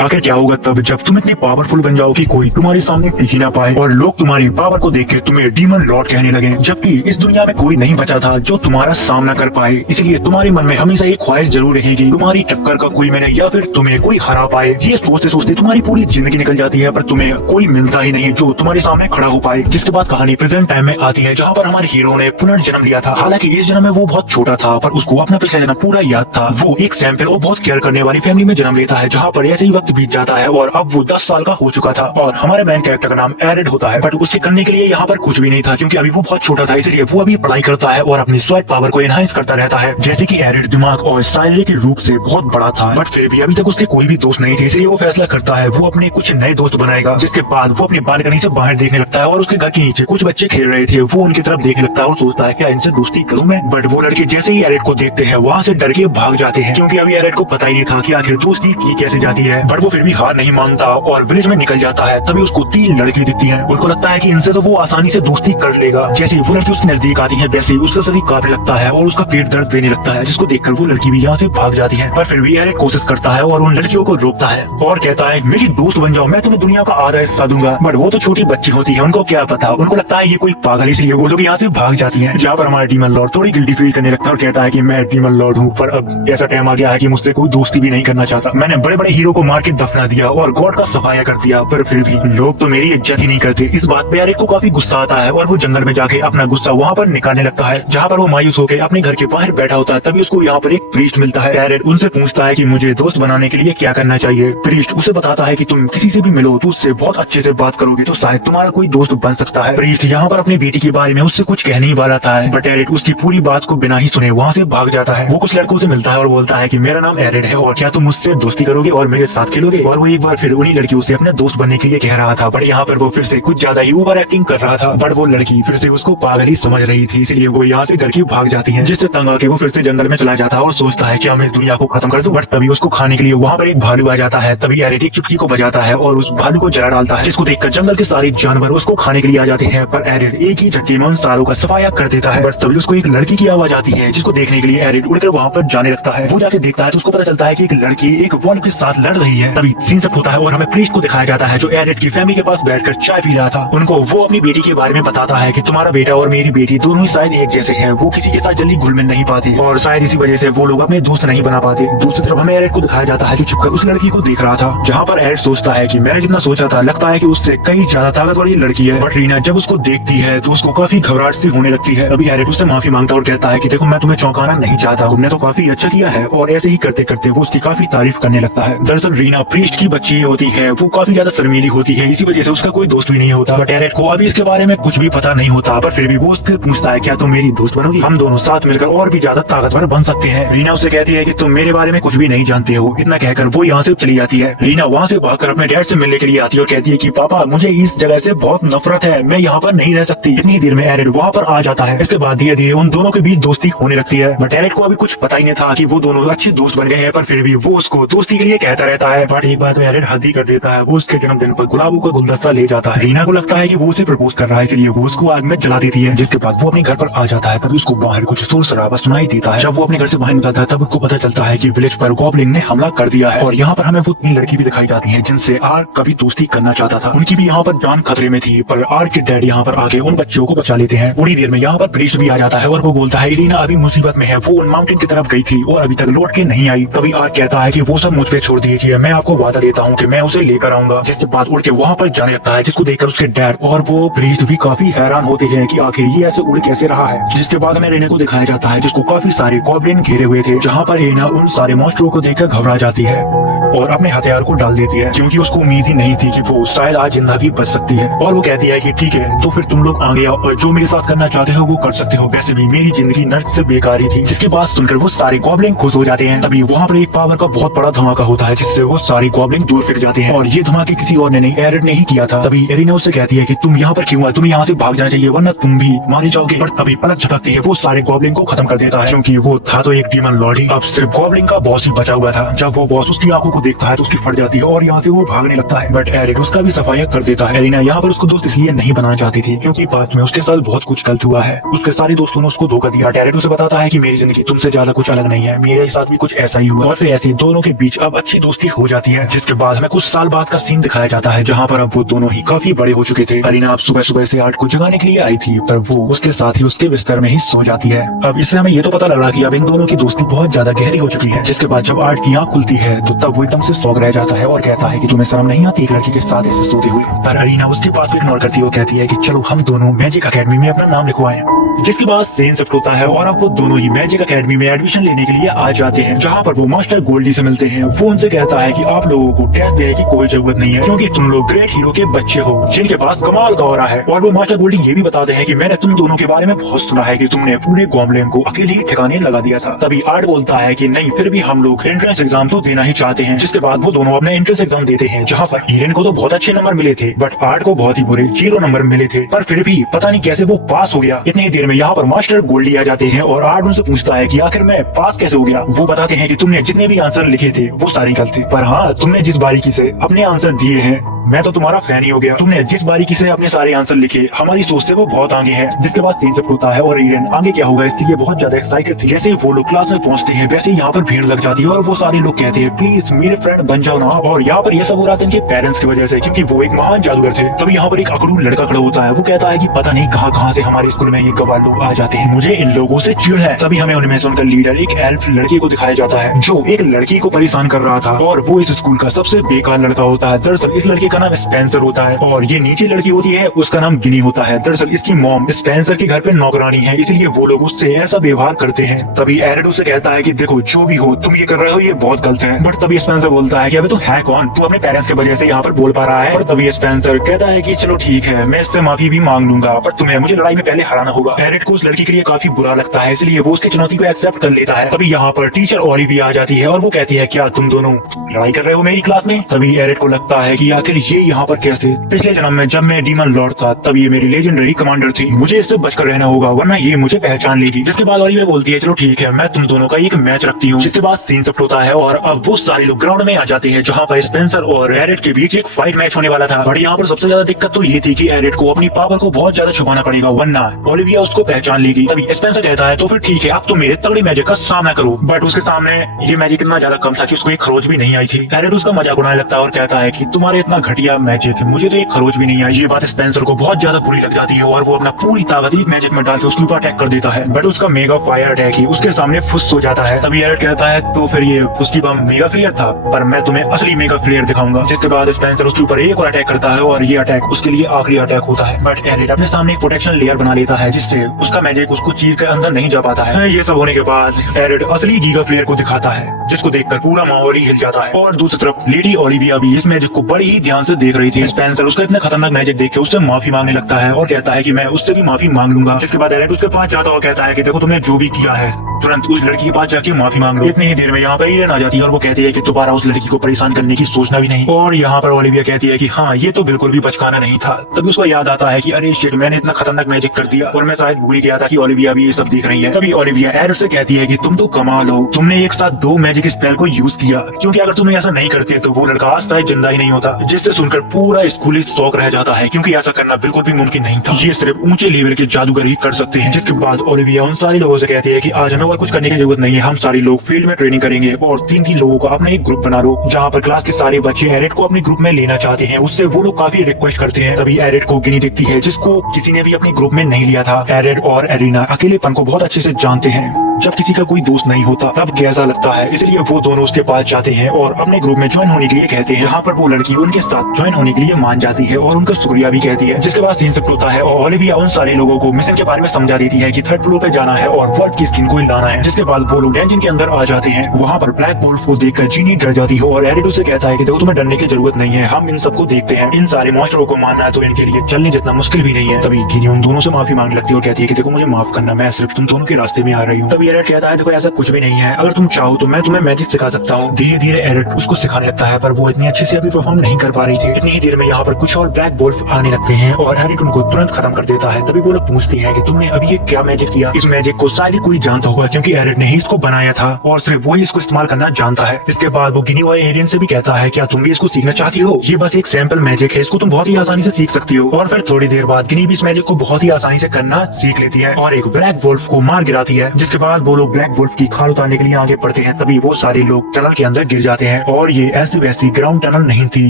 आखिर क्या होगा तब जब तुम इतनी पावरफुल बन जाओ कि कोई तुम्हारे सामने टिक ही ना पाए और लोग तुम्हारी पावर को देख के तुम्हें डीमन लॉर्ड कहने लगे, जबकि इस दुनिया में कोई नहीं बचा था जो तुम्हारा सामना कर पाए। इसलिए तुम्हारे मन में हमेशा एक ख्वाहिश जरूर रहेगी, तुम्हारी टक्कर का कोई मैंने या फिर तुम्हें कोई हरा पाए। ये सोचते सोचते तुम्हारी पूरी जिंदगी निकल जाती है, पर तुम्हें कोई मिलता ही नहीं जो तुम्हारे सामने खड़ा हो पाए। जिसके बाद कहानी प्रेजेंट टाइम में आती है, जहाँ पर हमारे हीरो ने पुनर्जन्म लिया था। हालांकि इस जन्म में वो बहुत छोटा था, पर उसको अपना पिछला जन्म पूरा याद था। वो एक सैंपल और बहुत केयर करने वाली फैमिली में जन्म लेता है, जहाँ पर ऐसे ही वक्त बीत जाता है और अब वो 10 साल का हो चुका था। और हमारे मेन कैरेक्टर का नाम एरिड होता है, बट उसके करने के लिए यहाँ पर कुछ भी नहीं था, क्योंकि अभी वो बहुत छोटा था। इसलिए वो अभी पढ़ाई करता है और अपनी स्वेट पावर को एनहांस करता रहता है। जैसे कि एरिड दिमाग और शारीरिक रूप से बहुत बड़ा था, बट फिर भी अभी तक उसके कोई भी दोस्त नहीं थे। इसलिए वो फैसला करता है वो अपने कुछ नए दोस्त बनाएगा। जिसके बाद वो अपनी बालकनी से बाहर देखने लगता है और उसके घर के नीचे कुछ बच्चे खेल रहे थे। वो उनकी तरफ देखने लगता है और सोचता है क्या इनसे दोस्ती करूं मैं। बट वो लड़के जैसे ही एरिड को देखते हैं वहाँ से डर के भाग जाते हैं, क्योंकि अभी एरिड को पता ही नहीं था कि आखिर दोस्ती की कैसे जाती है। बट वो फिर भी हार नहीं मानता और विलेज में निकल जाता है। तभी उसको 3 लड़की दिखती हैं। उसको लगता है कि इनसे तो वो आसानी से दोस्ती कर लेगा। जैसे ही वो लड़की उसके नजदीक आती है, वैसे ही उसका शरीर कांपने लगता है और उसका पेट दर्द देने लगता है, जिसको देखकर वो लड़की भी यहाँ से भाग जाती है। पर फिर भी एरिड कोशिश करता है और उन लड़कियों को रोकता है और कहता है मेरी दोस्त बन जाओ, मैं तुम्हें दुनिया का आधा हिस्सा दूंगा। बट वो तो छोटी बच्ची होती है, उनको क्या पता, उनको लगता है ये कोई पागल, इसलिए वो लोग यहाँ से भाग जाती है। जहाँ पर हमारा डीमन लॉर्ड थोड़ी गिल्टी फील करने लगता है और कहता है कि मैं डीमन लॉर्ड हूँ, पर अब ऐसा टाइम आ गया है कि मुझसे कोई दोस्ती भी नहीं करना चाहता। मैंने बड़े बड़े हीरो को मार के दफना दिया और गॉड का सफाया कर दिया, पर फिर भी लोग तो मेरी इज्जत ही नहीं करते। इस बात पे एरिड को काफी गुस्सा आता है और वो जंगल में जाके अपना गुस्सा वहाँ पर निकालने लगता है, जहाँ पर वो मायूस होकर अपने घर के बाहर बैठा होता है। तभी उसको यहाँ पर एक प्रीस्ट मिलता है। एरिड उनसे पूछता है कि मुझे दोस्त बनाने के लिए क्या करना चाहिए। प्रीस्ट उसे बताता है कि तुम किसी से भी मिलो तो उससे बहुत अच्छे से बात करोगे तो शायद तुम्हारा कोई दोस्त बन सकता है। प्रीस्ट यहाँ पर अपनी बेटी के बारे में उससे कुछ कहने ही वाला था, बट एरिड उसकी पूरी बात को बिना ही सुने वहाँ से भाग जाता है। वो कुछ लड़कों से मिलता है और बोलता है कि मेरा नाम एरिड है और क्या तुम मुझसे दोस्ती करोगे और मेरे साथ खेलोगे। और वो एक बार फिर उन्हीं लड़कियों से अपने दोस्त बनने के लिए कह रहा था, बट यहाँ पर वो फिर से कुछ ज्यादा ही ओवर एक्टिंग कर रहा था। बट वो लड़की फिर से उसको पागल ही समझ रही थी, इसलिए वो यहाँ से डर के भाग जाती है। जिससे तंग आके वो फिर से जंगल में चला जाता है और सोचता है क्या मैं इस दुनिया को खत्म कर दूं। बट तभी उसको खाने के लिए वहाँ पर एक भालू आ जाता है। तभी एरिड एक चुटकी को बजाता है और उस भालू को जला डालता है, जिसको देखकर जंगल के सारे जानवर उसको खाने के लिए आ जाते हैं। पर एरिड एक ही झटके में उन सारों का सफाया कर देता है। बट तभी उसको एक लड़की की आवाज आती है, जिसको देखने के लिए एरिड उड़कर वहाँ पर जाने लगता है। वो जाके देखता है तो उसको पता चलता है कि एक लड़की एक वॉल्व के साथ लड़ रही है। तभी सीन सेट होता है और हमें प्रीस्ट को दिखाया जाता है, जो एरिड की फैमिली के पास बैठकर चाय पी रहा था। उनको वो अपनी बेटी के बारे में बताता है कि तुम्हारा बेटा और मेरी बेटी दोनों ही शायद एक जैसे हैं, वो किसी के साथ जल्दी घुल मिल नहीं पाते और शायद इसी वजह से वो लोग अपने दोस्त नहीं बना पाते। दूसरी तरफ हमें एरिड को दिखाया जाता है, जो छुपकर उस लड़की को देख रहा था। जहाँ पर एरिड सोचता है कि मैंने जितना सोचा था, लगता है कि उससे कहीं ज्यादा ताकतवर ये लड़की है। बट रीना जब उसको देखती है तो उसको काफी घबराहट सी होने लगती है। तभी एरिड उससे माफी मांगता और कहता है कि देखो मैं तुम्हें चौंकाना नहीं चाहता, तुमने तो काफी अच्छा किया है। और ऐसे ही करते करते वो उसकी काफी तारीफ करने लगता है। दरअसल रीना प्रीस्ट की बच्ची होती है, वो काफी ज्यादा शर्मीली होती है, इसी वजह से उसका कोई दोस्त भी नहीं होता। बट एरिड को अभी इसके बारे में कुछ भी पता नहीं होता, पर फिर भी वो उससे पूछता है क्या तुम मेरी दोस्त बनोगी, हम दोनों साथ मिलकर और भी ज्यादा ताकतवर बन सकते हैं। रीना उसे कहती है कि तुम मेरे बारे में कुछ भी नहीं जानते हो। इतना कहकर वो यहाँ से चली जाती है। रीना वहाँ से भागकर अपने डैड से मिलने के लिए आती है और कहती है कि पापा मुझे इस जगह से बहुत नफरत है, मैं यहाँ पर नहीं रह सकती। इतनी देर में एरिड वहाँ पर आ जाता है। इसके बाद धीरे धीरे उन दोनों के बीच दोस्ती होने लगती है। बट एरिड को अभी कुछ पता ही नहीं था कि वो दोनों अच्छे दोस्त बन गए हैं, पर फिर भी वो उसको दोस्ती के लिए कहता रहता है। बट एक बात में एरिड हद ही कर देता है, वो उसके जन्मदिन पर गुलाबों का गुलदस्ता ले जाता है। रीना को लगता है कि वो उसे प्रपोज कर रहा है, इसलिए वो उसको आग में जला देती है। जिसके बाद वो अपने घर पर आ जाता है। तभी उसको बाहर कुछ शोर शराबा सुनाई देता है। जब वो अपने घर से बाहर निकलता है तब उसको पता चलता है कि विलेज पर गॉब्लिन ने हमला कर दिया है। और यहाँ पर हमें वो 3 लड़की भी दिखाई जाती हैं, जिनसे आर्क कभी दोस्ती करना चाहता था। उनकी भी यहाँ पर जान खतरे में थी, पर आर्क के डैड यहाँ पर आके उन बच्चों को बचा लेते हैं। थोड़ी देर में यहाँ पर प्रीस्ट भी आ जाता है और वो बोलता है रीना अभी मुसीबत में है, वो उन माउंटेन की तरफ गई थी और अभी तक लौट के नहीं आई। तभी आर्क कहता है कि वो सब मुझ पे छोड़ दीजिए, मैं आपको वादा देता हूँ कि मैं उसे लेकर आऊंगा। जिसके बाद उड़ के वहाँ पर जाने लगता है, जिसको देखकर उसके डैड और वो प्रीस्ट भी काफी हैरान होते हैं कि आखिर ये ऐसे उड़ कैसे रहा है। जिसके बाद हमें रीना को दिखाया जाता है, जिसको काफी सारे गॉब्लिन घेरे हुए थे, जहाँ पर रीना उन सारे मॉन्स्टरों को देखकर घबरा जाती है और अपने हथियार को डाल देती है, क्योंकि उसको उम्मीद ही नहीं थी कि वो शायद आज जिंदा भी बच सकती है। और वो कहती है कि ठीक है तो फिर तुम लोग आगे आओ और जो मेरे साथ करना चाहते हो वो कर सकते हो, वैसे भी मेरी जिंदगी नर्क से बेकार ही थी। जिसके बाद सुनकर वो सारे गॉब्लिन खुश हो जाते हैं। तभी वहाँ पर एक पावर का बहुत बड़ा धमाका होता है, जिससे वो सारे गॉब्लिन दूर फिर जाते हैं। और ये धमाके किसी और ने नहीं, एरिड ने ही किया था। तभी रीना उससे कहती है कि तुम यहाँ पर क्यों आए, तुम्हें यहाँ से भाग जाना चाहिए वरना तुम भी मारे जाओगे। पर तभी पलक झपकती है, वो सारे गॉब्लिन को खत्म कर देता है, क्योंकि वो था तो एक डीमन लॉर्ड ही, अब सिर्फ गॉब्लिन का बॉस ही बचा हुआ था। जब वो बॉस उसकी आंखों को देखता है तो उसकी फट जाती है और यहाँ से वो भागने लगता है। बट एरिक उसका भी सफाया कर देता है। एरिना यहाँ पर उसको दोस्त इसलिए नहीं बनाना चाहती थी क्योंकि पास्ट में उसके साथ बहुत कुछ गलत हुआ है। उसके सारे दोस्तों ने उसको धोखा दिया। एरिक उसे बताता है कि मेरी जिंदगी तुमसे ज्यादा कुछ अलग नहीं है, मेरे साथ भी कुछ ऐसा ही हुआ। और फिर ऐसे दोनों के बीच अब अच्छी दोस्ती हो जाती है, जिसके बाद हमें कुछ साल बाद का सीन दिखाया जाता है जहाँ पर अब वो दोनों ही काफी बड़े हो चुके थे। अरीना अब सुबह सुबह से आर्ट को जगाने के लिए आई थी, पर वो उसके साथ ही उसके बिस्तर में ही सो जाती है। अब इससे हमें ये तो पता लग रहा कि अब इन दोनों की दोस्ती बहुत ज्यादा गहरी हो चुकी है। जिसके बाद जब आर्ट की आंख खुलती है तो तब वो एकदम से सौग रह जाता है और कहता है कि तुम्हें शर्म नहीं आती एक लड़की के साथ ऐसे सोती हुई। पर अरीना उसकी बात को इग्नोर करती है। वो कहती है कि चलो हम दोनों मैजिक अकेडमी में अपना नाम लिखवाएं। जिसके बाद सीन शिफ्ट होता है और अब वो दोनों ही मैजिक अकेडमी में एडमिशन लेने के लिए आ जाते हैं, जहाँ पर वो मास्टर गोल्डी से मिलते हैं। वो उनसे कहता है कि आप लोगों को टेस्ट देने की कोई जरूरत नहीं है क्योंकि तुम लोग ग्रेट हीरो के बच्चे हो जिनके पास कमाल का ऑरा है। और वो मास्टर गोल्डी ये भी बताते हैं कि मैंने तुम दोनों के बारे में बहुत सुना है कि तुमने पूरे गॉब्लिन को अकेले ही ठिकाने लगा दिया था। तभी आर्ट बोलता है कि नहीं, फिर भी हम लोग एंट्रेंस एग्जाम तो देना ही चाहते हैं। जिसके बाद वो दोनों अपने एंट्रेंस एग्जाम देते हैं, जहाँ पर ईरेन को तो बहुत अच्छे नंबर मिले थे बट आर्ट को बहुत ही बुरे 0 नंबर मिले थे। पर फिर भी पता नहीं कैसे वो पास हो गया। इतनी देर में यहाँ पर मास्टर गोल्डी आ जाते हैं और आर्ट उनसे पूछता है कि आखिर मैं पास कैसे हो गया। वो बताते हैं कि तुमने जितने भी आंसर लिखे थे वो सारे गलत थे, पर हाँ तुमने जिस बारीकी से अपने आंसर दिए हैं मैं तो तुम्हारा फैन ही हो गया। तुमने जिस बारीकी से अपने सारे आंसर लिखे हमारी सोच से वो बहुत आगे है। जिसके बाद सीन शिफ्ट होता है और ईरेन आगे क्या होगा इसके लिए बहुत ज्यादा एक्साइटेड थी। जैसे वो लोग क्लास में पहुंचते हैं वैसे यहाँ पर भीड़ लग जाती है और वो सारे लोग कहते हैं प्लीज मेरे फ्रेंड बन जाओ ना। और यहाँ पर ये सब हो रहा था इनके पेरेंट्स की वजह से, क्योंकि वो एक महान जादूगर थे। तभी यहाँ पर एक अकड़ू लड़का खड़ा होता है। वो कहता है कि पता नहीं कहाँ से हमारे स्कूल में ये गवार लोग आ जाते हैं, मुझे इन लोगों से चिढ़ है। तभी हमें उनमें से उनका लीडर एक एल्फ लड़के को दिखाया जाता है जो एक लड़की को परेशान कर रहा था और वो इस स्कूल का सबसे बेकार लड़का होता है। दरअसल इस लड़के का नाम स्पेंसर होता है और ये नीचे लड़की होती है उसका नाम गिनी होता है। दरअसल इसकी मॉम स्पेंसर के घर पे नौकरानी है, इसलिए वो लोग उससे ऐसा व्यवहार करते हैं। तभी एरिड उसे कहता है कि देखो जो भी हो तुम ये कर रहे हो ये बहुत गलत है। बट तभी स्पेंसर बोलता है कि अबे तू है कौन, तू अपने पेरेंट्स की वजह से यहाँ पर बोल पा रहा है। और तभी स्पेंसर कहता है कि चलो ठीक है मैं इससे माफी भी मांग लूंगा पर तुम्हें मुझे लड़ाई में पहले हराना होगा। एरिड को उस लड़की के लिए काफी बुरा लगता है, इसलिए वो उसकी चुनौती को एक्सेप्ट कर लेता है। तभी यहाँ पर टीचर ओलिविया आ जाती है और वो कहती है क्या तुम दोनों लड़ाई कर रहे हो मेरी क्लास में। तभी एरिड को लगता है कि आखिर ये यहाँ पर कैसे, पिछले जन्म में जब मैं डीमन लॉर्ड था तब ये मेरी लेजेंडरी कमांडर थी, मुझे इससे बचकर रहना होगा वरना ये मुझे पहचान लेगी। जिसके बाद ओलिविया बोलती है चलो ठीक है मैं तुम दोनों का एक मैच रखती हूँ। जिसके बाद सीन शिफ्ट होता है और अब वो सारे लोग ग्राउंड में आ जाते हैं जहाँ पर स्पेंसर और एरिड के बीच एक फाइट मैच होने वाला था। बट यहाँ पर सबसे ज्यादा दिक्कत तो ये थी कि एरिड को अपनी पावर को बहुत ज्यादा छुपाना पड़ेगा वरना ओलिविया उसको पहचान लेगी। तभी स्पेंसर कहता है तो फिर ठीक है अब तो मेरे तगड़े मैजिक का सामना करो। बट उसके सामने ये मैजिक इतना ज्यादा कम था कि उसको एक खरोच भी नहीं आई थी। एरिड उसका मजाक उड़ाने लगता है और कहता है कि तुम्हारे इतना घटिया मैजिक मुझे तो एक खरोच भी नहीं आई। ये बात स्पेंसर को बहुत ज्यादा बुरी लग जाती है और वो अपना पूरी ताकत एक मैजिक में डाल के उसके ऊपर अटैक कर देता है। बट उसका मेगा फायर अटैक ही उसके सामने फुस हो जाता है। तभी एरिड कहता है तो फिर ये उसकी बम मेगा फ्लेयर था, पर मैं तुम्हें असली मेगा फ्लेयर दिखाऊंगा। जिसके बाद स्पेंसर उसके ऊपर एक और अटैक करता है और ये अटैक उसके लिए आखिरी अटैक होता है। बट एरिड अपने सामने एक प्रोटेक्शन लेयर बना लेता है जिससे उसका मैजिक उसको चीर के अंदर नहीं जा पाता है। ये सब होने के बाद एरिड असली गीगा फ्लेयर को दिखाता है जिसको देखकर पूरा माहौल ही हिल जाता है। और दूसरी तरफ लेडी ओलिविया भी इस मैजिक को बड़ी ही ध्यान से देख रही थी। स्पेंसर उसका इतना खतरनाक मैजिक देख के उससे माफी मांगने लगता है और कहता है कि मैं उससे भी माफी मांग लूंगा। जिसके बाद एरिड उसके पास जाता और कहता है कि देखो तुमने जो भी किया है तुरंत उस लड़की के पास जाके माफी मांग लो। इतनी ही देर में यहाँ पर ईरेन आ जाती है और वो कहती है कि दोबारा उस लड़की को परेशान करने की सोचना भी नहीं। और यहाँ पर ओलिविया कहती है कि हाँ ये तो बिल्कुल भी बचकाना नहीं था। तभी उसको याद आता है कि अरे शिट मैंने इतना खतरनाक मैजिक कर दिया और मैं शायद भूल ही गया था कि ओलिविया भी ये सब देख रही है। तभी ओलिविया एरिड से कहती है कि तुम तो कमाल हो, तुमने एक साथ 2 मैजिक स्पेल को यूज किया, क्योंकि अगर तुम ऐसा नहीं करते तो वो लड़का आज शायद जिंदा ही नहीं होता। जिससे सुनकर पूरा स्कूल शौक रह जाता है क्योंकि ऐसा करना बिल्कुल भी मुमकिन नहीं था, ये सिर्फ ऊंचे लेवल के जादूगर ही कर सकते हैं। जिसके बाद ओलिविया उन सारे लोगों से कहती है कि आज हमें और कुछ करने की जरूरत नहीं है, हम सारे लोग फील्ड में ट्रेनिंग करेंगे और 3-3 लोगों का अपना एक ग्रुप बना लो जहाँ पर क्लास के सारे बच्चे एरिड को अपने ग्रुप में लेना चाहते हैं। उससे वो लोग काफी रिक्वेस्ट करते हैं। तभी एरिड को गिनी दिखती है जिसको किसी ने भी अपने ग्रुप में नहीं लिया था। एरिड और एरिना अकेलेपन को बहुत अच्छे से जानते हैं, जब किसी का कोई दोस्त नहीं होता तब कैसा लगता है, इसलिए वो दोनों उसके पास जाते हैं और अपने ग्रुप में ज्वाइन होने के लिए कहते हैं। जहाँ पर वो लड़की उनके साथ ज्वाइन होने के लिए मान जाती है और उनका शुक्रिया भी कहती है। जिसके बाद सीन शिफ्ट होता है और ओलिविया उन सारे लोगों को मिशन के बारे में समझा देती है कि 3rd फ्लोर पे जाना है और वर्ल्ड की स्किन को लाना है। जिसके बाद वो लोग एंजिन के अंदर आ जाते हैं। वहाँ पर ब्लैक बोल्ट को देखकर जीनी डर जाती है और एरिड उसे कहता है कि देखो तुम्हें डरने की जरूरत नहीं है, हम इन सबको देखते हैं, इन सारे मॉन्स्टरों को मारना तो इनके लिए चलने जितना मुश्किल भी नहीं है। तभी गिनी उन दोनों से माफी मांगने लगती है और कहती है कि देखो मुझे माफ करना, मैं सिर्फ तुम दोनों के रास्ते में आ रही हूँ। तभी तभी एरिट कहता है देखो ऐसा कुछ भी नहीं है, अगर तुम चाहो तो मैं तुम्हें मैजिक सिखा सकता हूँ। धीरे धीरे एरिट उसको सिखाने लगता है, पर वो इतनी अच्छे से अभी परफॉर्म नहीं कर पा रही थी। इतनी ही देर में यहाँ पर कुछ और ब्लैक वुल्फ आने लगते हैं और एरिट उनको तुरंत खत्म कर देता है। तभी वो लोग पूछती हैं कि तुमने अभी ये क्या मैजिक किया। इस मैजिक को शायद ही कोई जानता होगा क्योंकि एरिट ने ही इसको बनाया था और सिर्फ वही इसको इस्तेमाल करना जानता है। इसके बाद वो गिनी और एरियन से भी कहता है क्या तुम भी इसको सीखना चाहती हो, ये बस एक सैंपल मैजिक है, इसको तुम बहुत ही आसानी से सीख सकती हो। और फिर थोड़ी देर बाद गिनी भी इस मैजिक को बहुत ही आसानी से करना सीख लेती है और एक ब्लैक वुल्फ को मार गिराती है। जिसके बाद वो लोग ब्लैक वुल्फ की खाल उतारने के लिए आगे बढ़ते हैं। तभी वो सारे लोग टनल के अंदर गिर जाते हैं और ये ऐसी वैसी ग्राउंड टनल नहीं थी,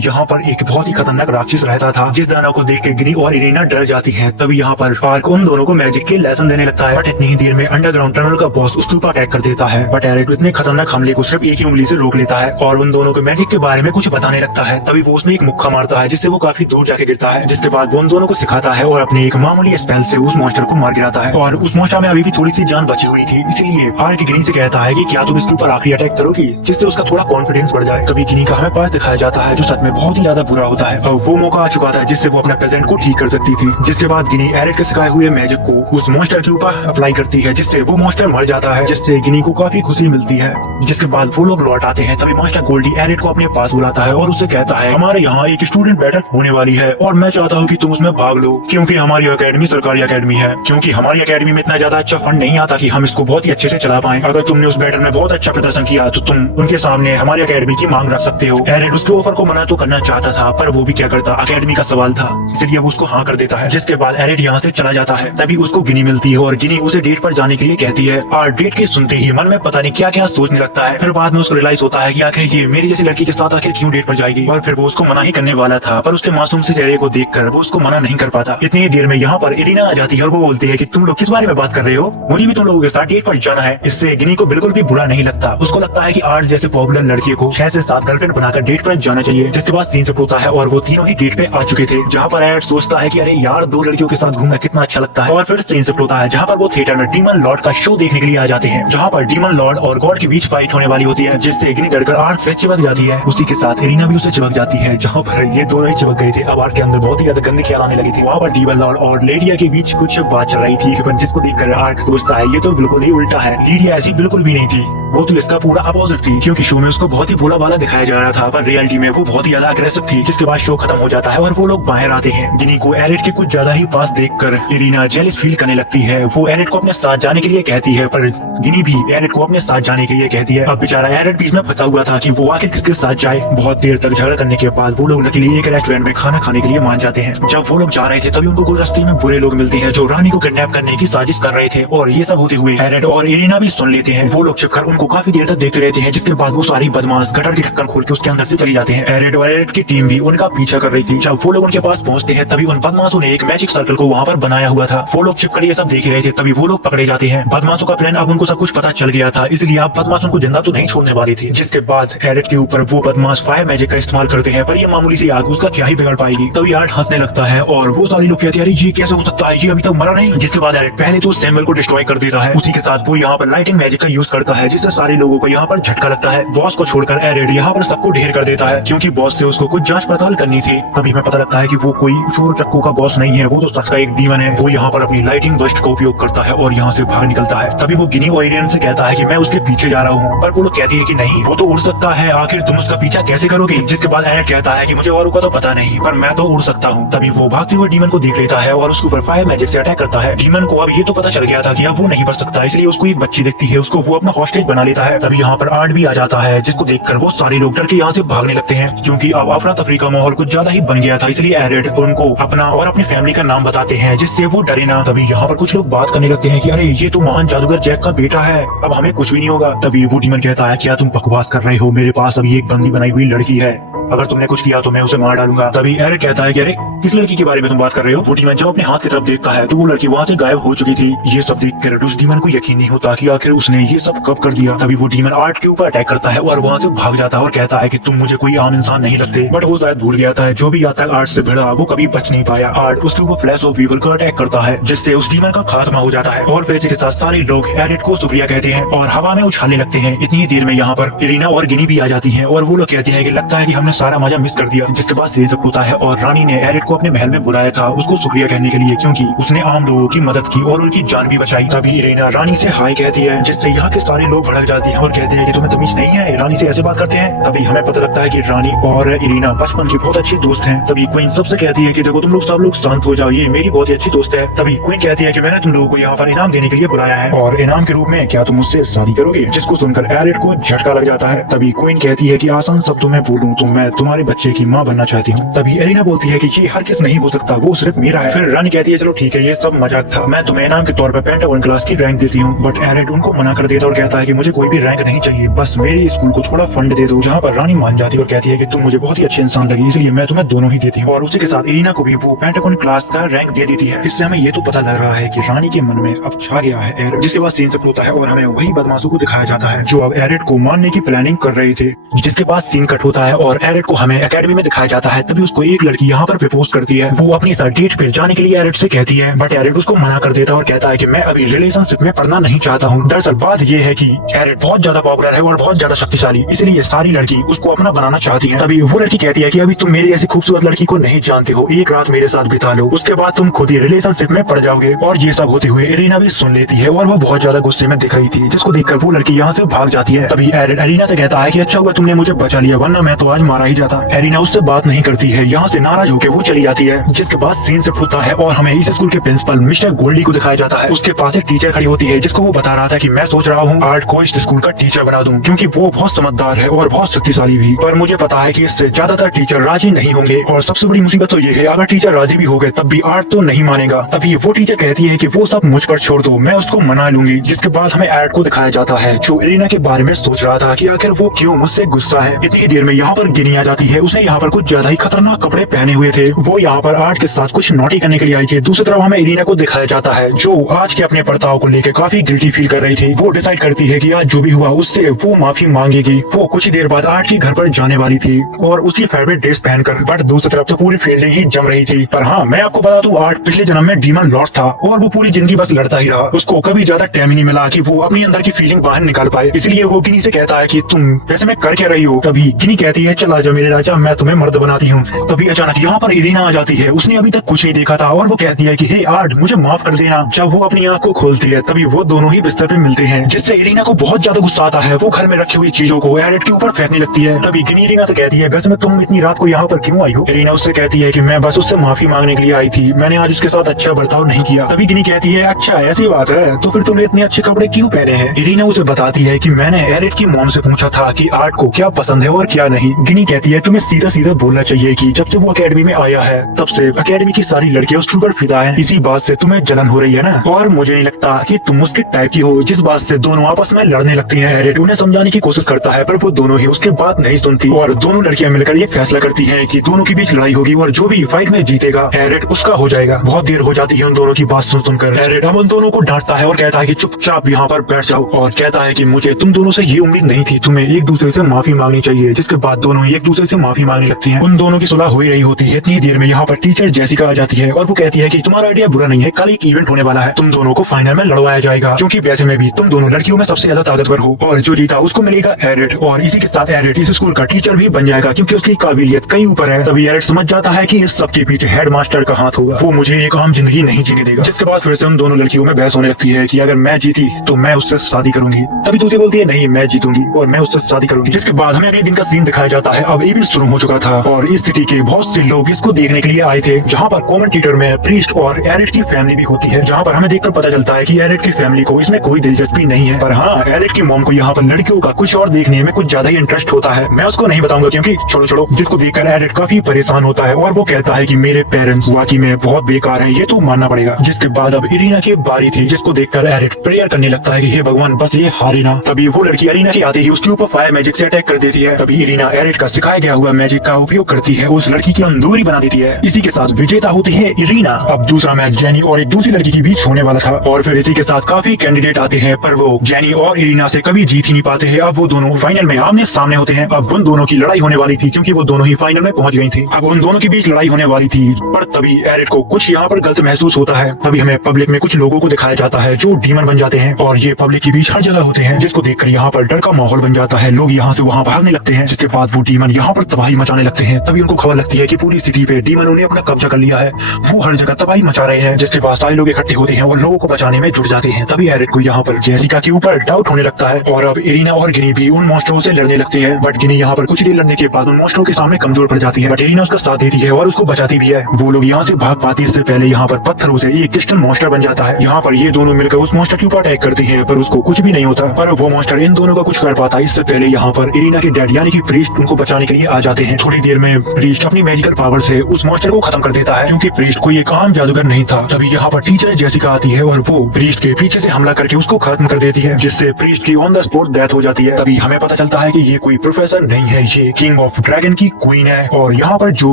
यहाँ पर एक बहुत ही खतरनाक राक्षस रहता था जिस दानव को देख के गिनी और इरीना डर जाती है। तभी यहाँ पर आर्क उन दोनों को मैजिक के लेसन देने लगता है, बट इतनी ही देर में अंडरग्राउंड टनल का बॉस उसके ऊपर अटैक कर देता है। बट एरिट इतने खतरनाक हमले को सिर्फ एक ही उंगली से रोक लेता है और उन दोनों को मैजिक के बारे में कुछ बताने लगता है। तभी वो उसमें एक मुक्का मारता है जिससे वो काफी दूर जाके गिरता है। जिसके बाद वो उन दोनों को सिखाता है और अपने एक मामूली स्पेल से उस मॉन्स्टर को मार गिराता है और उस मॉन्स्टर में अभी भी थोड़ी सी जान बची हुई थी, इसलिए आर्क गिनी से कहता है कि क्या तुम इसके ऊपर आखिरी अटैक करोगी जिससे उसका थोड़ा कॉन्फिडेंस बढ़ जाए। तभी गिनी का हमें पास दिखाया जाता है जो सच में बहुत ही ज्यादा बुरा होता है और वो मौका आ चुका था जिससे वो अपना प्रेजेंट को ठीक कर सकती थी। जिसके बाद गिनी एरिट के सिखाए हुए मैजिक को उस मॉन्स्टर के ऊपर अप्लाई करती है जिससे वो मॉन्स्टर मर जाता है, जिससे गिनी को काफी खुशी मिलती है। जिसके बाद वो लोग लौट आते हैं। तभी मास्टर गोल्डी एरिट को अपने पास बुलाता है और उससे कहता है हमारे यहाँ एक स्टूडेंट बैटल होने वाली है और मैं चाहता हूँ कि तुम उसमें भाग लो क्योंकि हमारी एकेडमी सरकारी एकेडमी है, क्योंकि हमारी एकेडमी में इतना ज्यादा अच्छा फंड नहीं आता कि हम इसको बहुत ही अच्छे से चला पाए। अगर तुमने उस बैटल में बहुत अच्छा प्रदर्शन किया तो तुम उनके सामने हमारी एकेडमी की मांग रख सकते हो। एरिट उसके ऑफर को मना तो करना चाहता था पर वो भी क्या करता, एकेडमी का सवाल था, इसलिए वो उसको हाँ कर देता है। जिसके बाद एरिट यहाँ से चला जाता है। तभी उसको गिनी मिलती है और गिनी उसे डेट पर जाने के लिए कहती है और डेट के सुनते ही मन में पता नहीं क्या क्या सोचने लगता है। फिर बाद में उसको रियलाइज होता है कि आखिर ये मेरी जैसी लड़की के साथ आखिर क्यों डेट पर जाएगी और फिर वो उसको मना ही करने वाला था, पर उसके मासूम से चेहरे को देखकर वो उसको मना नहीं कर पाता। इतनी देर में यहाँ पर इरीना आ जाती है और वो बोलती है कि तुम लोग किस बारे में बात कर रहे हो, मुझे भी तुम लोगों के साथ डेट पर जाना है। इससे गिनी को बिल्कुल भी बुरा नहीं लगता, उसको लगता है कि आर्ट जैसे पॉपुलर लड़की को 6 से 7 गर्लफ्रेंड बनाकर डेट पर जाना चाहिए। जिसके बाद सीन शिफ्ट होता है और वो तीनों ही डेट पे आ चुके थे, जहाँ पर एरिट सोचता है कि अरे यार 2 लड़कियों के साथ घूमना कितना अच्छा लगता है। और फिर सीन शिफ्ट होता है जहाँ पर वो थिएटर में डीमन लॉर्ड का शो देखने के लिए आ जाते हैं, जहाँ पर डीमन लॉर्ड और गॉड के बीच फाइट होने वाली होती है, जिससे गिनी डरकर आर्ट से चिपक जाती है। उसी के साथ इरीना भी उसे चिपक जाती है, जहाँ पर ये दोनों ही चिपक गए थे। अब आर्ट के अंदर बहुत ही ज्यादा गंदी ख्याल आने लगी थी। वहाँ पर डीमन लॉर्ड और लेडिया के बीच कुछ बात चल रही थी, पर जिसको देखकर आर्ट सोचता है ये तो बिल्कुल ही उल्टा है, लेडिया ऐसी बिल्कुल भी नहीं थी, वो तो इसका पूरा अपोजिट थी। क्योंकि शो में उसको बहुत ही भोला भाला दिखाया जा रहा था पर रियलिटी में वो बहुत ही ज्यादा अग्रेसिव थी। जिसके बाद शो खत्म हो जाता है और वो लोग बाहर आते हैं। गिनी को एरिट के कुछ ज्यादा ही पास देखकर इरीना जेलिस फील करने लगती है। वो एरिट को अपने साथ जाने के लिए कहती है पर गिनी भी एरिट को अपने साथ जाने के लिए कहती है। अब बेचारा एरिट बीच में फंसा हुआ था कि वो आखिर किसके साथ जाए। बहुत देर तक झगड़ा करने के बाद वो लोग नकली एक रेस्टोरेंट में खाना खाने के लिए मान जाते हैं। जब वो लोग जा रहे थे तभी उनको रास्ते में बुरे लोग मिलते हैं जो रानी को किडनैप करने की साजिश कर रहे थे और ये सब होते हुए एरिट और इरीना भी सुन लेते हैं। वो लोग छिपकर उनको काफी देर तक देखते रहते हैं। जिसके बाद वो सारी बदमाश गटर की ढक्कन खोल के उसके अंदर से चली जाते हैं। एरिट और एरिट की टीम भी उनका पीछा कर रही थी। जब वो लोग उनके पास पहुंचते हैं तभी उन बदमाशों ने एक मैजिक सर्कल को वहाँ पर बनाया हुआ था। वो लोग छिपकर ये सब देख रहे थे, तभी वो लोग पकड़े जाते हैं। बदमाशों का प्लान अब उनको सब कुछ पता चल गया था, इसलिए आप बदमाशों को जिंदा तो नहीं छोड़ने वाले थे। जिसके बाद एरिट के ऊपर वो बदमाश फायर मैजिक का इस्तेमाल करते हैं, पर ये मामूली सी आग उसका क्या ही बिगड़ पाएगी। तभी आर्ट हंसने लगता है और वो सारे लोग कहते हैं अरे ये कैसे हो सकता है, ये अभी तक मरा नहीं। जिसके बाद एरिट पहले तो सैमुअल को डिस्ट्रॉय कर देता है, उसी के साथ वो यहाँ पर लाइटिंग मैजिक का यूज करता है जिससे सारे लोगों को यहाँ पर झटका लगता है। बॉस को छोड़कर एरिट यहाँ पर सबको ढेर कर देता है क्योंकि बॉस से उसको कुछ जांच पड़ताल करनी थी। तभी हमें पता लगता है कि वो कोई चोर चक्कों का बॉस नहीं है, वो तो सच का एक डीमन है। वो यहाँ पर अपनी लाइटिंग बस्ट का उपयोग करता है और यहाँ से भाग निकलता है। तभी वो गिनी और एरियन से कहता है कि मैं उसके पीछे जा रहा हूँ, पर वो लोग कहती है कि नहीं वो तो उड़ सकता है, आखिर तुम उसका पीछा कैसे करोगे। जिसके बाद एरिट कहता है कि मुझे औरों का तो पता नहीं पर मैं तो उड़ सकता हूँ। तभी वो भागते हुए डीमन को देख लेता है और उसके ऊपर फायर मैजिक से अटैक करता है। डीमन को अब ये तो पता चल गया था कि अब वो नहीं बच सकता, इसलिए उसको एक बच्ची दिखती है, उसको वो अपना हॉस्टेज बना लेता है। तभी यहाँ पर आर्ट भी आ जाता है जिसको देखकर वो सारे लोग डर के यहाँ से भागने लगते हैं क्योंकि अब अफरा तफरी का माहौल कुछ ज्यादा ही बन गया था। इसलिए एरिट उनको अपना और अपनी फैमिली का नाम बताते हैं जिससे वो डरे ना। तभी यहाँ पर कुछ लोग बात करने लगते हैं कि अरे ये तो महान जादूगर जैक का बेटा है, अब हमें कुछ भी नहीं होगा। तभी वो डीमन कहता है क्या तुम बकवास कर रहे हो, मेरे पास अभी एक बंदी बनाई हुई लड़की है, अगर तुमने कुछ किया तो मैं उसे मार डालूंगा। तभी एरिट कहता है कि अरे किस लड़की के बारे में तुम बात कर रहे हो। वो डीमन जब अपने हाथ की तरफ देखता है तो वो लड़की वहाँ से गायब हो चुकी थी। ये सब देखकर उस डीमन को यकीन नहीं होता कि आखिर उसने ये सब कब कर दिया। तभी वो डीमन आर्ट के ऊपर अटैक करता है और वहाँ से भाग जाता है और कहता है कि तुम मुझे कोई आम इंसान नहीं लगते। बट वो शायद भूल गया था जो भी आता है आर्ट से भिड़ा वो कभी बच नहीं पाया। आर्ट उसके ऊपर फ्लैश ऑफ वीवर का अटैक करता है जिससे उस डीमन का खात्मा हो जाता है और फिर इसी के साथ सारे लोग एरिट को शुक्रिया कहते हैं और हवा में उछालने लगते हैं। इतनी ही देर में यहाँ पर इरीना और गिनी भी आ जाती है और वो लोग कहते हैं कि लगता है कि हमने सारा मजा मिस कर दिया। जिसके बाद सीरीज होता है और रानी ने एरिट को अपने महल में बुलाया था उसको शुक्रिया कहने के लिए, क्योंकि उसने आम लोगों की मदद की और उनकी जान भी बचाई। तभी इरेना रानी से हाय कहती है, जिससे यहाँ के सारे लोग भड़क जाते हैं और कहते हैं कि तुम्हें तमीज नहीं है, रानी से ऐसे बात करते हैं। तभी हमें पता लगता है कि रानी और इरेना बचपन की बहुत अच्छी दोस्त हैं। तभी क्वीन सबसे कहती है कि देखो तुम लोग सब लोग शांत हो जाओ, ये मेरी बहुत ही अच्छी दोस्त है। तभी क्वीन कहती है कि मैंने तुम लोगों को यहाँ पर इनाम देने के लिए बुलाया है और इनाम के रूप में क्या तुम मुझसे शादी करोगे, जिसको सुनकर एरिड को झटका लग जाता है। तभी क्वीन कहती है कि आसान शब्दों में बोलूं तो मैं तुम्हारे बच्चे की माँ बनना चाहती हूँ। तभी एरिना बोलती है कि ये हर किस नहीं हो सकता, वो सिर्फ मेरा है। फिर रानी कहती है चलो ठीक है ये सब मजाक था, मैं तुम्हें इनाम के तौर पर पेंटागन क्लास की रैंक देती हूँ। बट एरिड उनको मना कर देता और कहता है कि मुझे कोई भी रैंक नहीं चाहिए, बस मेरे स्कूल को थोड़ा फंड दे दो। जहाँ पर रानी मान जाती है और कहती है कि तुम मुझे बहुत ही अच्छे इंसान लगी, इसलिए मैं तुम्हें दोनों ही देती हूँ। और उसी के साथ इरीना को भी वो पेंटागन क्लास का रैंक दे देती है। इससे हमें ये तो पता लग रहा है कि रानी के मन में अब छा गया है एरिड। जिसके बाद सीन कट होता है और हमें वही बदमाशों को दिखाया जाता है जो अब एरिड को मारने की प्लानिंग कर रहे थे। जिसके बाद सीन कट होता है और एरिड को हमें एकेडमी में दिखाया जाता है। तभी उसको एक लड़की यहाँ पर प्रपोज करती है। वो अपनी साथ डेट पे जाने के लिए एरिड से कहती है, बट एरिड उसको मना कर देता है और कहता है कि मैं अभी रिलेशनशिप में पढ़ना नहीं चाहता हूँ। दरअसल बात ये है कि एरिड बहुत ज्यादा पॉपुलर है और बहुत ज्यादा शक्तिशाली, इसलिए सारी लड़की उसको अपना बनाना चाहती है। तभी वो लड़की कहती है कि अभी तुम मेरी ऐसी खूबसूरत लड़की को नहीं जानते हो, एक रात मेरे साथ बिता लो, उसके बाद तुम खुद ही रिलेशनशिप में पड़ जाओगे। और ये सब होते हुए इरीना भी सुन लेती है और वो बहुत ज्यादा गुस्से में दिख रही थी, जिसको देखकर वो लड़की यहाँ से भाग जाती है। तभी एरिड एरीना से कहता है कि अच्छा हुआ तुमने मुझे बचा लिया, वरना मैं तो आज मारा ही जाता। एरीना उससे बात नहीं करती है, यहाँ से नाराज होकर वो चली जाती है। जिसके बाद सीन शिफ्ट होता है और हमें इस स्कूल के प्रिंसिपल मिस्टर गोल्डी को दिखाया जाता है। उसके पास एक टीचर खड़ी होती है जिसको वो बता रहा था कि मैं सोच रहा हूँ आर्ट को इस स्कूल का टीचर बना दूं, क्योंकि वो बहुत समझदार है और बहुत शक्तिशाली भी। पर मुझे पता है कि इससे ज्यादातर टीचर राजी नहीं होंगे और सबसे बड़ी मुसीबत तो ये है अगर टीचर राजी भी हो गए तब भी आर्ट तो नहीं मानेगा। तभी वो टीचर कहती है कि वो सब मुझ पर छोड़ दो, मैं उसको मना लूंगी। जिसके बाद हमें आर्ट को दिखाया जाता है जो इरीना के बारे में सोच रहा था कि आखिर वो क्यों मुझसे गुस्सा है। इतनी देर में यहाँ पर गिनी आ जाती है। उसने यहाँ पर कुछ ज्यादा ही खतरनाक कपड़े पहने हुए थे। वो यहाँ पर आर्ट के साथ कुछ नोटी करने के लिए आई थी। दूसरी तरफ हमें इरीना को दिखाया जाता है जो आज के अपने बर्ताव को लेकर काफी गिल्टी फील कर रही थी। वो डिसाइड करती है कि आज जो भी हुआ उससे वो माफी मांगेगी। वो कुछ ही देर बाद आर्ट के घर पर जाने वाली थी और उसकी फेवरेट ड्रेस पहनकर। बट दूसरी तरफ तो पूरी फील्डिंग ही जम रही थी। पर हाँ, मैं आपको बता दूं आर्ट पिछले जन्म में डीमन लॉर्ड था और वो पूरी जिंदगी बस लड़ता ही रहा। उसको कभी ज्यादा टाइम ही नहीं मिला कि वो अपनी अंदर की फीलिंग बाहर निकाल पाए। इसलिए वो गिनी से कहता है कि तुम वैसे में कर क्या रही हो। तभी गिनी कहती है चल आजा मेरे राजा, मैं तुम्हें मर्द बनाती हूँ। तभी अचानक यहाँ पर इरीना आ जाती है। उसने अभी तक कुछ नहीं देखा था और वो कहती है कि हे आर्ट मुझे माफ कर देना। जब वो अपनी आंख को खोलती है तभी वो दोनों ही बिस्तर पे मिलते हैं, जिससे इरीना को बहुत ज्यादा गुस्सा आता है। वो घर में रखी हुई चीजों को एरिड के ऊपर फेंकने लगती है। तभी गिनी इरीना से कहती है वैसे में तुम इतनी रात को यहाँ पर क्यों आई हो। इरीना उससे कहती है कि मैं बस उससे माफी मांगने के लिए आई थी, मैंने आज उसके साथ अच्छा बर्ताव नहीं किया। तभी गिनी कहती है अच्छा ऐसी बात है, तो फिर तुमने इतने अच्छे कपड़े क्यों पहने हैं। इरीना उसे बताती है कि मैंने एरिड की मॉम से पूछा था कि आर्ट को क्या पसंद है और क्या नहीं। गिनी कहती है तुम्हें सीधा सीधा बोलना चाहिए कि जब से वो एकेडमी में आया है तब से एकेडमी की सारी लड़कियां उसके ऊपर फिदा है। इसी बात से तुम्हें जलन हो रही है ना, और मुझे नहीं लगता कि तुम उसके टाइप की हो, जिस बात से दोनों आपस में लड़ने लगती हैं। एरिड उन्हें समझाने की कोशिश करता है पर वो दोनों ही उसके बात नहीं सुनती और दोनों लड़कियां मिलकर ये फैसला करती हैं कि दोनों के बीच लड़ाई होगी और जो भी फाइट में जीतेगा एरिड उसका हो जाएगा। बहुत देर हो जाती है उन दोनों की बात सुनकर। एरिड अब उन दोनों को डांटता है और कहता है कि चुपचाप यहाँ पर बैठ जाओ और कहता है कि मुझे तुम दोनों से ये उम्मीद नहीं थी, तुम्हें एक दूसरे से माफी मांगनी चाहिए। जिसके बाद दोनों ही एक दूसरे से माफी मांगने लगती हैं। उन दोनों की सुलह हो ही रही होती है। इतनी देर में यहाँ पर टीचर जेसिका आ जाती है और वो कहती है कि तुम्हारा आइडिया बुरा नहीं है, कल एक इवेंट होने वाला है, तुम दोनों को फाइनल में लड़वाया जाएगा, क्योंकि वैसे में भी तुम दोनों लड़कियों में सबसे ज्यादा ताकतवर हो और जो जीता उसको मिलेगा एरिड और इसी के साथ एरिड इस स्कूल का टीचर भी बन जाएगा क्योंकि उसकी काबिलियत कहीं ऊपर है। तभी एरिड समझ जाता है कि इस सब के पीछे हेड मास्टर का हाथ होगा, वो मुझे एक आम जिंदगी नहीं जीने देगा। जिसके बाद फिर से उन दोनों लड़कियों में बहस होने लगती है कि अगर मैं जीती तो मैं उससे शादी करूंगी। तभी दूसरी बोलती है नहीं मैं जीतूंगी और मैं उससे शादी करूंगी। जिसके बाद हमें अगले दिन का सीन दिखाया जाता है। अब इवेंट शुरू हो चुका था और इस सिटी के बहुत से लोग इसको देखने के लिए आए थे, जहाँ पर कमेंटेटर में प्रीस्ट और एरिड की फैमिली भी होती है, जहाँ पर हमें देखकर पता चलता है कि एरिड की फैमिली को इसमें कोई दिलचस्पी नहीं है। पर हाँ, एरिड की मॉम को यहाँ पर लड़कियों का कुछ और देखने में कुछ ज्यादा ही इंटरेस्ट होता है। मैं उसको नहीं बताऊंगा क्योंकि छोड़ो, जिसको देखकर एरिड काफी परेशान होता है और वो कहता है कि मेरे पेरेंट्स वाकई में बहुत बेकार हैं, ये तो मानना पड़ेगा। जिसके बाद अब इरीना की बारी थी, जिसको देखकर एरिड प्रेयर करने लगता है कि हे भगवान बस ये हारे ना। तभी वो लड़की इरीना की आते ही उसके ऊपर फायर मैजिक से अटैक कर देती है। तभी इरीना एरिड का सिखाया गया हुआ मैजिक का उपयोग करती है, उस लड़की की अंदूरी बना देती है। इसी के साथ विजेता होती है इरीना। अब दूसरा मैच जेनी और एक दूसरी लड़की के बीच होने वाला था और फिर इसी के साथ काफी कैंडिडेट आते हैं, पर वो जेनी और इरीना से कभी जीत ही नहीं पाते हैं। अब वो दोनों फाइनल में आमने सामने होते हैं। अब उन दोनों की लड़ाई होने वाली थी क्योंकि वो दोनों ही फाइनल में पहुंच गई थी। अब उन दोनों के बीच लड़ाई होने वाली थी, पर तभी एरिड को कुछ यहाँ पर गलत महसूस होता है। तभी हमें पब्लिक में कुछ लोगों को दिखाया जाता है जो डीमन बन जाते हैं और ये पब्लिक के बीच हर जगह होते हैं, जिसको देखकर यहाँ पर डर का माहौल बन जाता है। लोग यहाँ से वहाँ भागने लगते हैं, जिसके बाद वो डीमन यहाँ पर तबाही मचाने लगते हैं। तभी उनको खबर लगती है कि पूरी सिटी पे के डीमनों ने अपना कब्जा कर लिया है। वो हर जगह तबाही मचा रहे हैं, जिसके बाद सारे लोग इकट्ठे होते हैं और लोगों को बचाने में जुट जाते हैं। तभी एरिक को यहाँ पर जेसिका के ऊपर डाउट होने लगता है और अब इरीना और गिनी भी उन मॉन्स्टरों से लड़ने लगती है। बट गिनी यहाँ पर कुछ देर लड़ने के बाद उन मॉन्स्टरों के सामने कमजोर पड़ जाती है, बट इरीना उसका साथ देती है और उसको बचाती भी है। वो लोग यहाँ से भाग पाते इससे पहले यहाँ पर पत्थरों से एक क्रिस्टल मॉन्स्टर बन जाता है। यहाँ पर ये दोनों मिलकर उस मॉन्स्टर के ऊपर अटैक करते हैं, पर उसको कुछ भी नहीं होता। पर वो मॉन्स्टर इन दोनों का कुछ कर पाता इससे पहले यहाँ पर इरीना के डैड यानी कि प्रीस्ट उनको बचाने के लिए आ जाते हैं। थोड़ी देर में प्रीस्ट अपनी मैजिकल पावर से उस मॉन्स्टर को खत्म कर देता है, क्योंकि प्रीस्ट कोई एक आम जादूगर नहीं था। तभी यहाँ पर टीचर जेसिका आती है और वो प्रीस्ट के पीछे से हमला करके उसको खत्म कर देती है, जिससे प्रीस्ट की ऑन द स्पॉट डेथ हो जाती है। तभी हमें पता चलता है कि ये कोई प्रोफेसर नहीं है, ये किंग ऑफ ड्रैगन की क्वीन है। और यहाँ पर जो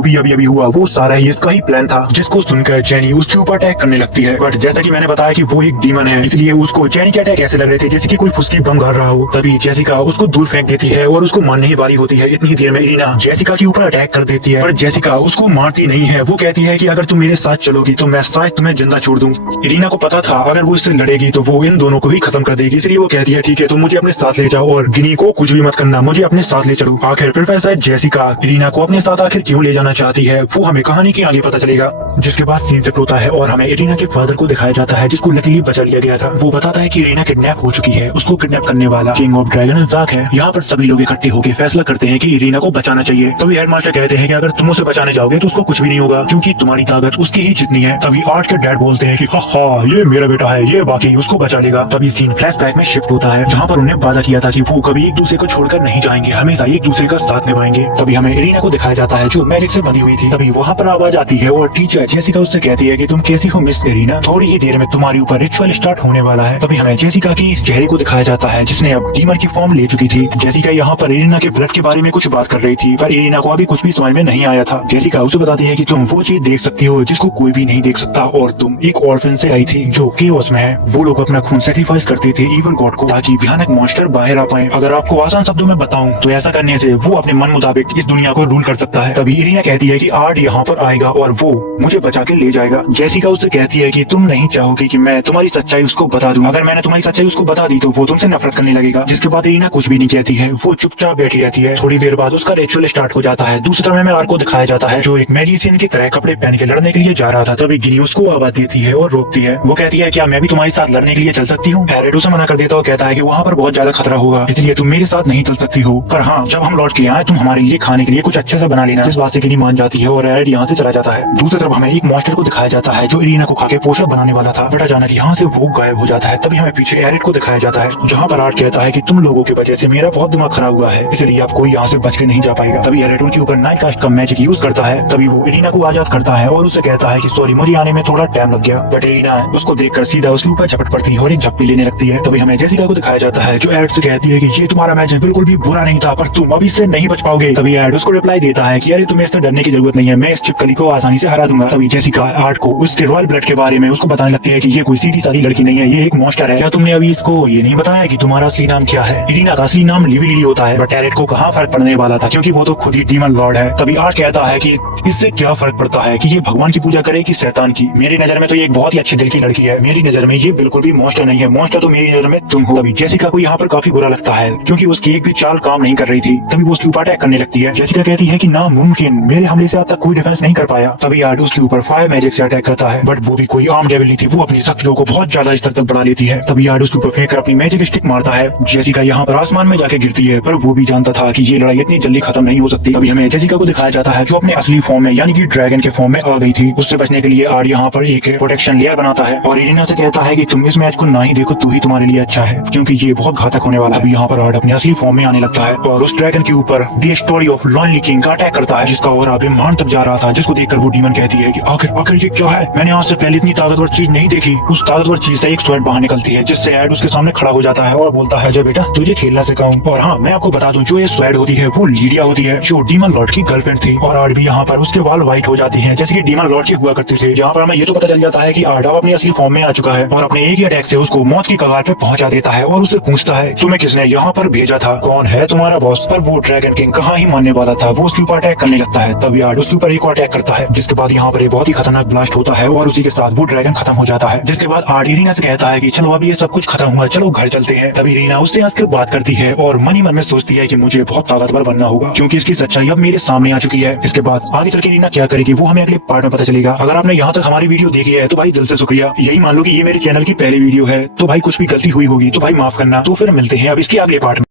भी अभी हुआ वो सारा ही इसका ही प्लान था, जिसको सुनकर जेनी उसके ऊपर अटैक करने लगती है। बट जैसा कि मैंने बताया कि वो एक डीमन है, इसलिए उसको जेनी के अटैक ऐसे लग रहे थे जैसे कि कोई फुसकी बम घर रहा हो। तभी जेसिका उसको दूर फेंक देती है और उसको मारने ही वाली होती है। इतनी देर में इरीना जेसिका के ऊपर अटैक कर देती है, पर जेसिका उसको मारती नहीं है। वो कहती है कि अगर तुम मेरे साथ चलोगी तो मैं शायद तुम्हें जिंदा छोड़ दूं। इरीना को पता था अगर वो इससे लड़ेगी तो वो इन दोनों को भी खत्म कर देगी, इसलिए वो कहती है ठीक है तुम मुझे अपने साथ ले जाओ और गिनी को कुछ भी मत करना, मुझे अपने साथ ले चलो। आखिर प्रोफेसर जेसिका इरीना को अपने साथ आखिर क्यों ले जाना चाहती है वो हमें कहानी के आगे पता चलेगा। जिसके बाद सीन शिफ्ट होता है और हमें इरीना के फादर को दिखाया जाता है, जिसको लकीली बचा लिया गया था। वो बताता है कि इरीना किडनैप हो चुकी है, उसको किडनैप करने वाला किंग ऑफ ड्रैगन जाक है। यहाँ पर सभी लोग इकट्ठे होकर फैसला करते हैं कि इरीना को बचाना चाहिए। तभी हेडमास्टर कहते हैं कि अगर तुम उसे बचाने जाओगे तो उसको कुछ भी नहीं होगा, क्योंकि तुम्हारी ताकत उसकी ही जितनी है। तभी आर्ट के डैड बोलते हैं कि हाँ ये मेरा बेटा है, ये बाकी उसको बचा लेगा। तभी सीन फ्लैशबैक में शिफ्ट होता है, जहाँ पर उन्हें वादा किया था कि वो कभी एक दूसरे को छोड़कर नहीं जाएंगे, हमेशा एक दूसरे का साथ निभाएंगे। तभी हमें इरीना को दिखाया जाता है जो मैजिक से बंधी हुई थी। तभी वहाँ पर आवाज आती है और टीचर जेसिका उससे कहती है कि तुम कैसी हो मिस इरीना, थोड़ी ही देर में तुम्हारे ऊपर रिचुअल स्टार्ट होने वाला है। तभी हमें जेसिका की चेहरे को दिखाया जाता है, जिसने अब डीमन की फॉर्म ले चुकी थी। जेसिका यहाँ पर इरीना के ब्लड के बारे में कुछ बात कर रही थी, पर इरीना को अभी कुछ भी समझ में नहीं आया था। जेसिका उसे बताती है कि तुम वो चीज देख सकती हो जिसको कोई भी नहीं देख सकता, और तुम एक ऑर्फन से आई थी जो केओस में है। वो लोग अपना खून सैक्रिफाइस करते थे इविल गॉड को, ताकि भयानक मॉन्स्टर बाहर आ पाए। अगर आपको आसान शब्दों में बताऊं तो ऐसा करने से वो अपने मन मुताबिक इस दुनिया को रूल कर सकता है। तभी इरीना कहती है कि आर्ट यहाँ पर आएगा और वो मुझे बचा के ले जाएगा। जेसिका उससे कहती है कि तुम नहीं चाहोगी कि मैं तुम्हारी सच्चाई उसको बता दूं, अगर मैंने तुम्हारी सच्चाई उसको बता दी तो वो तुमसे नफरत करने लगेगा। जिसके बाद इरीना कुछ भी नहीं कहती है, वो चुपचाप बैठी रहती है। थोड़ी देर बाद उसका रिचुअल स्टार्ट हो जाता है। दूसरी तरफ हमें आर्ट को दिखाया जाता है जो एक मैजिशियन की तरह कपड़े पहन के लड़ने के लिए जा रहा था। तभी गिनी उसको आवाज देती है और रोकती है। वो कहती है क्या मैं भी तुम्हारे साथ लड़ने के लिए चल सकती हूँ? एरिड उसे मना कर देता और कहता है कि वहाँ पर बहुत ज्यादा खतरा होगा, इसलिए तुम मेरे साथ नहीं चल सकती हो, पर हाँ जब हम लौट के आए तुम हमारे लिए खाने के लिए कुछ अच्छे से बना लेना। इस बात से गिनी मान जाती है और एरिड यहाँ से चला जाता है। दूसरी तरफ हमें एक मॉन्स्टर को दिखाया जाता है जो इरीना को खाके पोषक बनाने वाला था, बट अचानक यहाँ से वो गायब हो जाता है। तभी हमें पीछे एरिड को दिखाया जाता है, जहाँ पर आर्ट कहता है कि तुम लोगों की वजह से मेरा बहुत दिमाग खराब हुआ है, इसलिए आप कोई यहाँ से बच के नहीं जा पाएगा। तभी एरिड उनके ऊपर नाइट कास्ट का मैजिक यूज करता है। तभी वो इरीना को आजाद करता है और उसे कहता है कि सॉरी मुझे आने में थोड़ा टाइम लग गया, बट इरीना उसको देखकर सीधा उसके ऊपर झपट पड़ती है और एक झप्पी लेने लगती है। तभी हमें जेसिका को दिखाया जाता है जो एड से कहती है कि ये तुम्हारा मैजिक बिल्कुल भी बुरा नहीं था, पर तुम अभी से नहीं बच पाओगे। तभी एड उसको रिप्लाई देता है कि अरे तुम्हें इससे डरने की जरूरत नहीं है, मैं इस चिपकली को आसानी से हरा दूंगा। तभी जेसिका आर्ट को उसके रॉयल ब्लड के बारे में उसको बताने लगती है कि ये कोई सीधी सादी लड़की नहीं है, ये एक मॉन्स्टर है। क्या तुमने अभी इसको ये नहीं बताया कि तुम्हारा असली नाम क्या है? इरीना का असली नाम लिवी लिली होता है, बट एरिड को कहाँ फर्क पड़ने वाला था, क्योंकि वो तो खुद ही डीमन लॉर्ड है। तभी आर्ट कहता है कि इससे क्या फर्क पड़ता है कि ये भगवान की पूजा करे कि शैतान की, मेरी नजर में तो ये एक बहुत ही अच्छे दिल की लड़की है, मेरी नजर में ये बिल्कुल भी मॉन्स्टर नहीं है, मॉन्स्टर तो मेरी नजर में तुम हो। तभी जेसिका को यहाँ पर काफी बुरा लगता है, क्योंकि उसकी एक भी चाल काम नहीं कर रही थी। तभी वो उसके ऊपर अटैक करने लगती है। जेसिका कहती है कि नामुमकिन, मेरे हमले से अब तक कोई डिफेंस नहीं कर पाया। तभी आर्ट उसके ऊपर फायर मैजिक से अटैक करता है, बट वो भी कोई आम डेविल नहीं थी, वो अपनी शक्तियों को बहुत ज्यादा स्तर तक बढ़ा लेती है। तभी आर्ट उसके ऊपर फेंक अपनी मैजिक स्टिक मारता है। जेसिका यहाँ पर आसमान में जाके गिरती है, पर वो भी जानता था कि ये लड़ाई इतनी जल्दी खत्म नहीं हो सकती। तभी हमें जेसिका को दिखाया जाता है जो अपने असली फॉर्म में यानी कि ड्रैगन के फॉर्म में आ गई थी। उससे बचने के लिए आर्ट यहाँ पर एक प्रोटेक्शन लेयर बनाता है और इरीना से कहता है कि तुम इस मैच को ना ही देखो तो ही तुम्हारे लिए अच्छा है, क्योंकि ये बहुत घातक होने वाला है। अभी यहाँ पर आर्ट अपने असली फॉर्म में आने लगता है और उस ड्रैगन के ऊपर the story of lonely king का अटैक करता है, जिसका और ब्रह्मांड तक जा रहा था, जिसको देखकर वो डीमन कहती है कि आखिर ये क्या है, मैंने आज से पहले इतनी ताकतवर चीज नहीं देखी। उस ताकतवर चीज से एक स्वैड बाहर निकलती है, जिससे एड उसके सामने खड़ा हो जाता है और बोलता है जब बेटा तुझे खेलना सिखाऊं। और हाँ मैं आपको बता दूं जो ये स्वैड होती है वो लीडिया होती है, जो डीमन लॉर्ड की गर्लफ्रेंड थी। और आर्ट भी यहाँ पर उसके बाल व्हाइट हो जाती है जैसे कि डीमन लॉर्ड के हुआ करते थे। यहाँ पर हमें ये तो पता चल जाता है कि आर्ट अपनी असली फॉर्म में आ चुका है और अपने एक ही अटैक से उसको मौत की कगार पे पहुंचा देता है और उसे पूछता है तुम्हें किसने यहाँ पर भेजा था, कौन है तुम्हारा बॉस? पर वो ड्रैगन किंग कहाँ ही मानने वाला था, वो उसके ऊपर अटैक करने लगता है। तभी आर्ट उसके ऊपर एक और अटैक करता है, जिसके बाद यहाँ पर एक बहुत ही खतरनाक ब्लास्ट होता है और उसी के साथ वो ड्रैगन खत्म हो जाता है। जिसके बाद आर्ट इरीना से कहता है कि चलो अब ये सब कुछ खत्म हुआ, चलो घर चलते हैं। तभी इरीना उससे हंस कर बात करती है और मन ही मन में सोचती है कि मुझे बहुत ताकतवर बनना होगा, क्योंकि इसकी सच्चाई अब मेरे सामने आ चुकी है। इसके बाद आगे चल के रीना क्या करेगी वो हमें अगले पार्ट में पता चलेगा। अगर आपने यहाँ तक हमारी वीडियो देखी है तो भाई दिल से शुक्रिया। यही मान लो कि ये मेरे चैनल की पहली वीडियो है, तो भाई कुछ भी गलती हुई होगी तो भाई माफ करना। तो फिर मिलते हैं अब इसके अगले पार्ट में।